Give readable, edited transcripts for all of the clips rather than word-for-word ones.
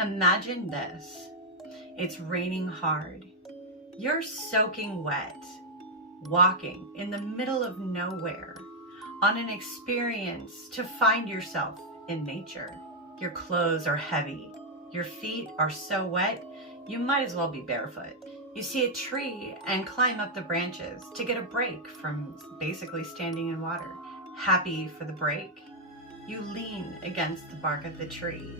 Imagine this. It's raining hard. You're soaking wet, walking in the middle of nowhere on an experience to find yourself in nature. Your clothes are heavy. Your feet are so wet, you might as well be barefoot. You see a tree and climb up the branches to get a break from basically standing in water. Happy for the break, you lean against the bark of the tree,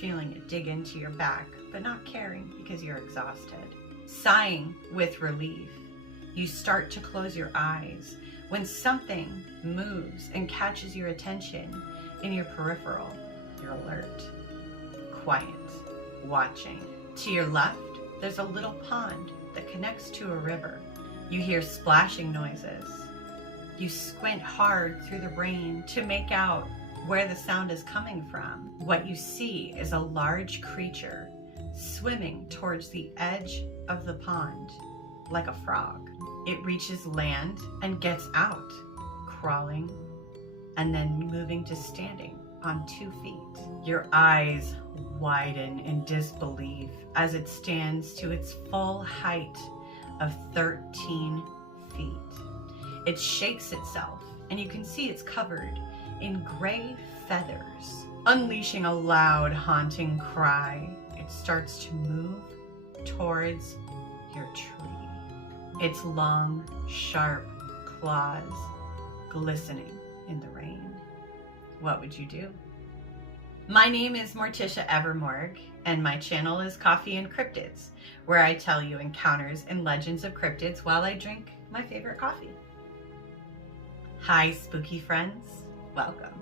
feeling it dig into your back, but not caring because you're exhausted. Sighing with relief, you start to close your eyes when something moves and catches your attention in your peripheral. You're alert, quiet, watching. To your left, there's a little pond that connects to a river. You hear splashing noises. You squint hard through the rain to make out where the sound is coming from. What you see is a large creature swimming towards the edge of the pond like a frog. It reaches land and gets out, crawling and then moving to standing on 2 feet. Your eyes widen in disbelief as it stands to its full height of 13 feet. It shakes itself and you can see it's covered in gray feathers. Unleashing a loud, haunting cry, it starts to move towards your tree. Its long, sharp claws glistening in the rain. What would you do? My name is Morticia Evermorg, and my channel is Coffee and Cryptids, where I tell you encounters and legends of cryptids while I drink my favorite coffee. Hi, spooky friends. Welcome.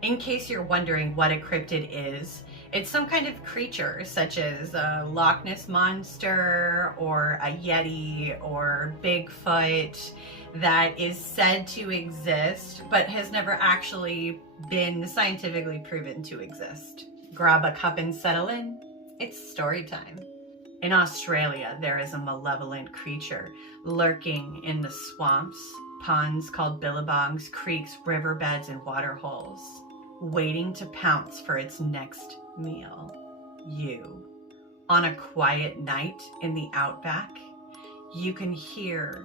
In case you're wondering what a cryptid is, it's some kind of creature such as a Loch Ness monster or a Yeti or Bigfoot that is said to exist but has never actually been scientifically proven to exist. Grab a cup and settle in. It's story time. In Australia, there is a malevolent creature lurking in the swamps, ponds called billabongs, creeks, riverbeds, and water holes, waiting to pounce for its next meal. You. On a quiet night in the outback, you can hear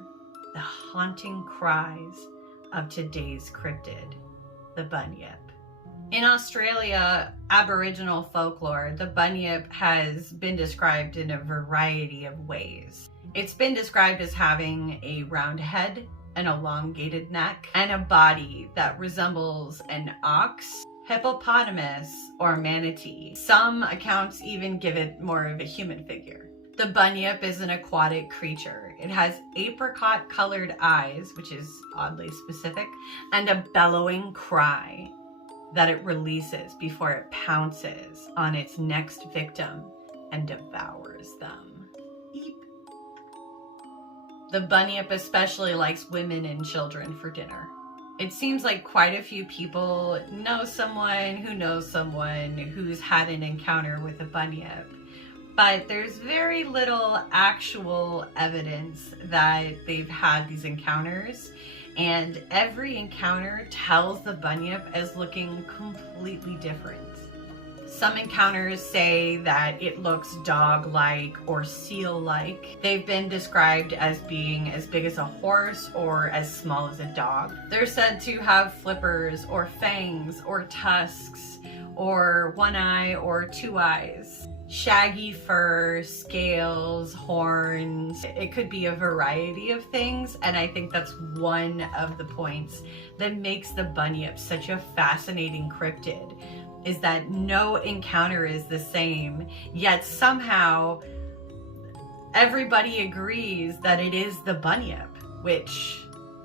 the haunting cries of today's cryptid, the Bunyip. In Australia, Aboriginal folklore, the Bunyip has been described in a variety of ways. It's been described as having a round head, an elongated neck, and a body that resembles an ox, hippopotamus, or manatee. Some accounts even give it more of a human figure. The Bunyip is an aquatic creature. It has apricot-colored eyes, which is oddly specific, and a bellowing cry that it releases before it pounces on its next victim and devours them. Beep. The Bunyip especially likes women and children for dinner. It seems like quite a few people know someone who's had an encounter with a Bunyip, but there's very little actual evidence that they've had these encounters, and every encounter tells the Bunyip as looking completely different. Some encounters say that it looks dog-like or seal-like. They've been described as being as big as a horse or as small as a dog. They're said to have flippers or fangs or tusks or one eye or 2 eyes. Shaggy fur, scales, horns. It could be a variety of things, and I think that's one of the points that makes the Bunyip such a fascinating cryptid, is that no encounter is the same, yet somehow everybody agrees that it is the Bunyip, which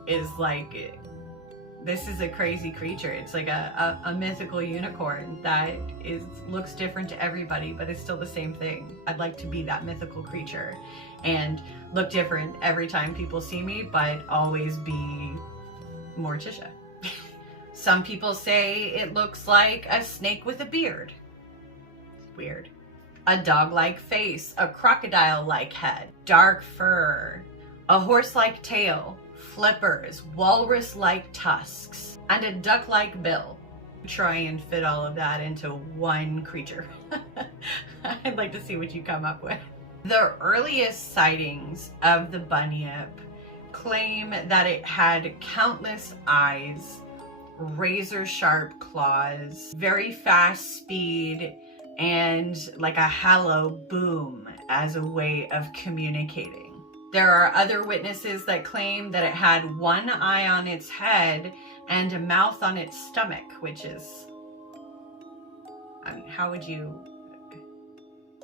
is like, this is a crazy creature. It's like a mythical unicorn that looks different to everybody, but it's still the same thing. I'd like to be that mythical creature and look different every time people see me, but always be Morticia. Some people say it looks like a snake with a beard. Weird. A dog-like face, a crocodile-like head, dark fur, a horse-like tail, flippers, walrus-like tusks, and a duck-like bill. Try and fit all of that into one creature. I'd like to see what you come up with. The earliest sightings of the Bunyip claim that it had countless eyes, razor sharp claws, very fast speed, and like a hollow boom as a way of communicating. There are other witnesses that claim that it had one eye on its head and a mouth on its stomach, which is, I mean, how would you...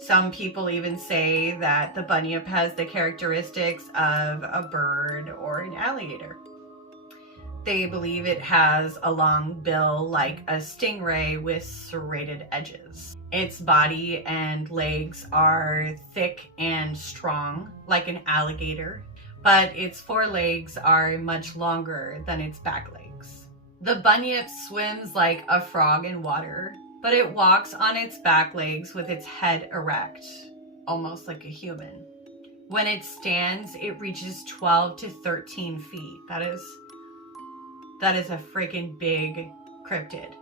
Some people even say that the Bunyip has the characteristics of a bird or an alligator. They believe it has a long bill like a stingray with serrated edges. Its body and legs are thick and strong like an alligator, but its forelegs are much longer than its back legs. The Bunyip swims like a frog in water, but it walks on its back legs with its head erect, almost like a human. When it stands, it reaches 12 to 13 feet. That is a freaking big cryptid.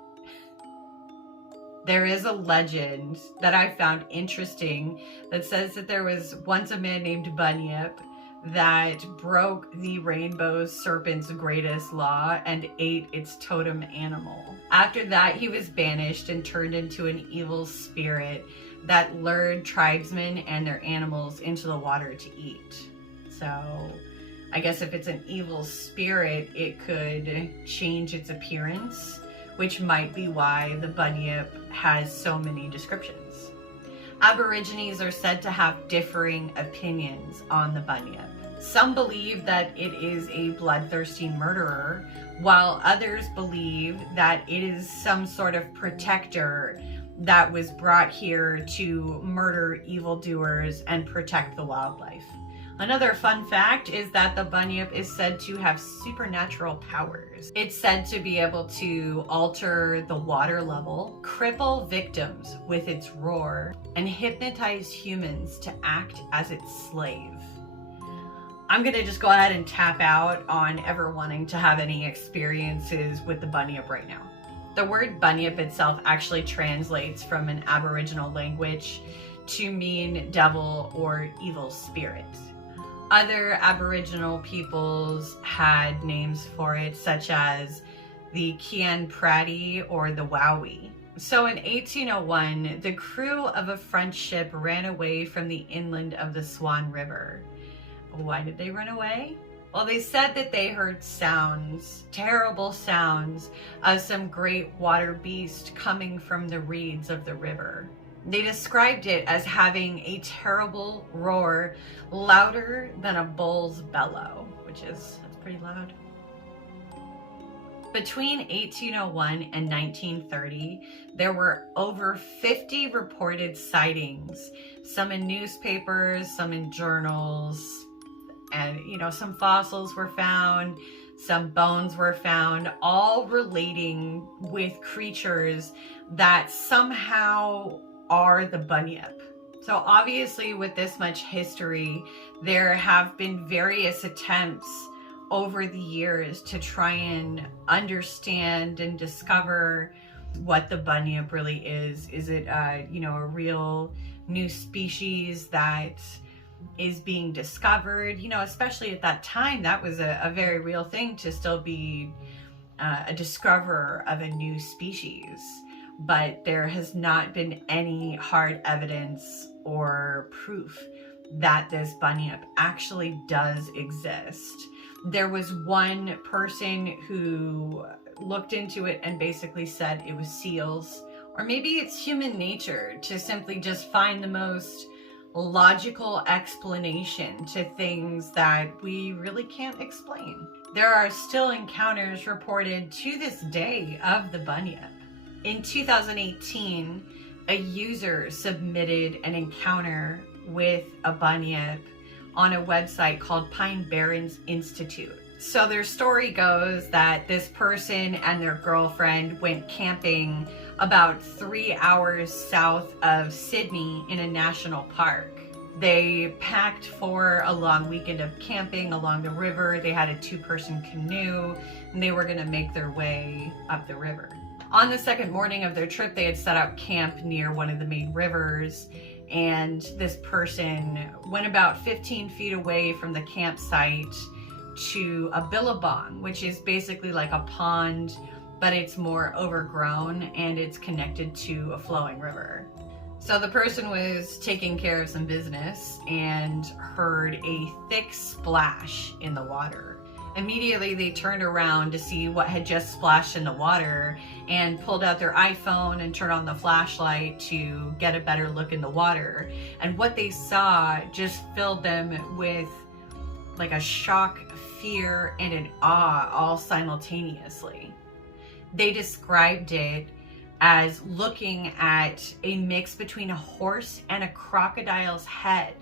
There is a legend that I found interesting that says that there was once a man named Bunyip that broke the rainbow serpent's greatest law and ate its totem animal. After that, he was banished and turned into an evil spirit that lured tribesmen and their animals into the water to eat. So I guess if it's an evil spirit, it could change its appearance, which might be why the Bunyip has so many descriptions. Aborigines are said to have differing opinions on the Bunyip. Some believe that it is a bloodthirsty murderer, while others believe that it is some sort of protector that was brought here to murder evildoers and protect the wildlife. Another fun fact is that the Bunyip is said to have supernatural powers. It's said to be able to alter the water level, cripple victims with its roar, and hypnotize humans to act as its slave. I'm gonna just go ahead and tap out on ever wanting to have any experiences with the Bunyip right now. The word Bunyip itself actually translates from an Aboriginal language to mean devil or evil spirit. Other Aboriginal peoples had names for it, such as the Kian Prati or the Wowie. So in 1801, the crew of a French ship ran away from the inland of the Swan River. Why did they run away? Well, they said that they heard sounds, terrible sounds, of some great water beast coming from the reeds of the river. They described it as having a terrible roar, louder than a bull's bellow, that's pretty loud. Between 1801 and 1930, there were over 50 reported sightings, some in newspapers, some in journals, and some fossils were found, some bones were found, all relating with creatures that somehow are the Bunyip. So obviously with this much history, there have been various attempts over the years to try and understand and discover what the Bunyip really is. Is it a real new species that is being discovered? Especially at that time, that was a very real thing to still be a discoverer of a new species. But there has not been any hard evidence or proof that this Bunyip actually does exist. There was one person who looked into it and basically said it was seals, or maybe it's human nature to simply just find the most logical explanation to things that we really can't explain. There are still encounters reported to this day of the Bunyip. In 2018, a user submitted an encounter with a Bunyip on a website called Pine Barrens Institute. So their story goes that this person and their girlfriend went camping about 3 hours south of Sydney in a national park. They packed for a long weekend of camping along the river. They had a 2-person canoe and they were gonna make their way up the river. On the second morning of their trip, they had set up camp near one of the main rivers, and this person went about 15 feet away from the campsite to a billabong, which is basically like a pond, but it's more overgrown and it's connected to a flowing river. So the person was taking care of some business and heard a thick splash in the water. Immediately they turned around to see what had just splashed in the water and pulled out their iPhone and turned on the flashlight to get a better look in the water. And what they saw just filled them with like a shock, fear, and an awe all simultaneously. They described it as looking at a mix between a horse and a crocodile's head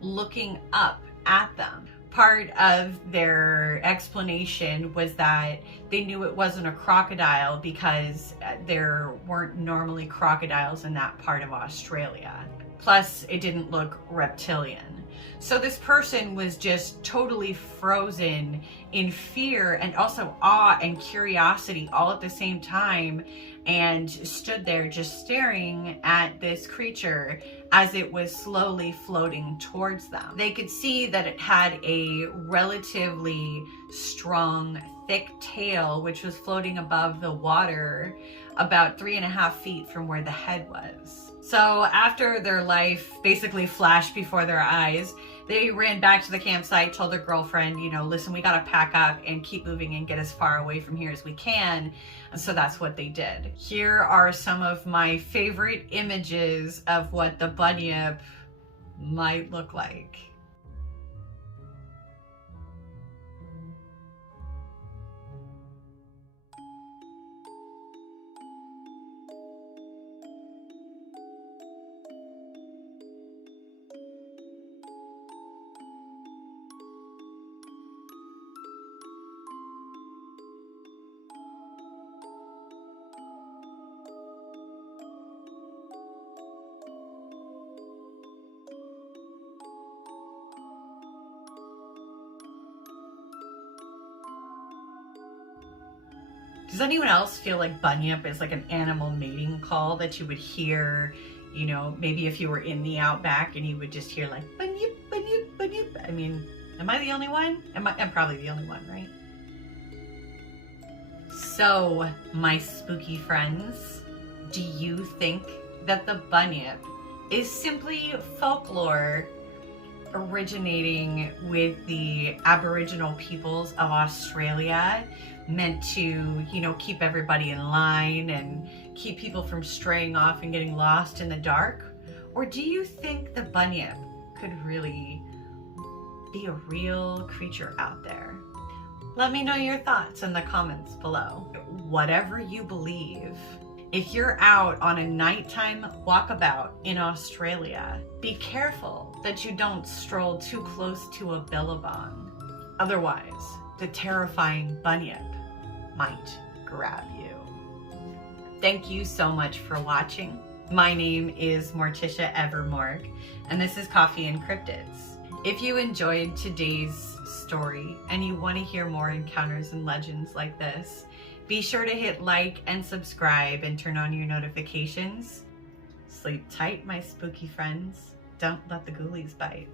looking up at them. Part of their explanation was that they knew it wasn't a crocodile because there weren't normally crocodiles in that part of Australia. Plus, it didn't look reptilian. So this person was just totally frozen in fear and also awe and curiosity all at the same time, and stood there just staring at this creature as it was slowly floating towards them. They could see that it had a relatively strong, thick tail, which was floating above the water about 3.5 feet from where the head was. So after their life basically flashed before their eyes, they ran back to the campsite, told their girlfriend, you know, listen, we gotta pack up and keep moving and get as far away from here as we can. And so that's what they did. Here are some of my favorite images of what the bunyip might look like. Does anyone else feel like bunyip is like an animal mating call that you would hear, you know, maybe if you were in the outback and you would just hear like bunyip, bunyip, bunyip? I mean, am I the only one? I'm probably the only one, right? So, my spooky friends, do you think that the bunyip is simply folklore originating with the Aboriginal peoples of Australia, meant to, you know, keep everybody in line and keep people from straying off and getting lost in the dark? Or do you think the bunyip could really be a real creature out there? Let me know your thoughts in the comments below. Whatever you believe, if you're out on a nighttime walkabout in Australia, be careful that you don't stroll too close to a billabong. Otherwise, the terrifying bunyip might grab you. Thank you so much for watching. My name is Morticia Evermorg, and this is Coffee and Cryptids. If you enjoyed today's story and you want to hear more encounters and legends like this, be sure to hit like and subscribe and turn on your notifications. Sleep tight, my spooky friends. Don't let the ghoulies bite.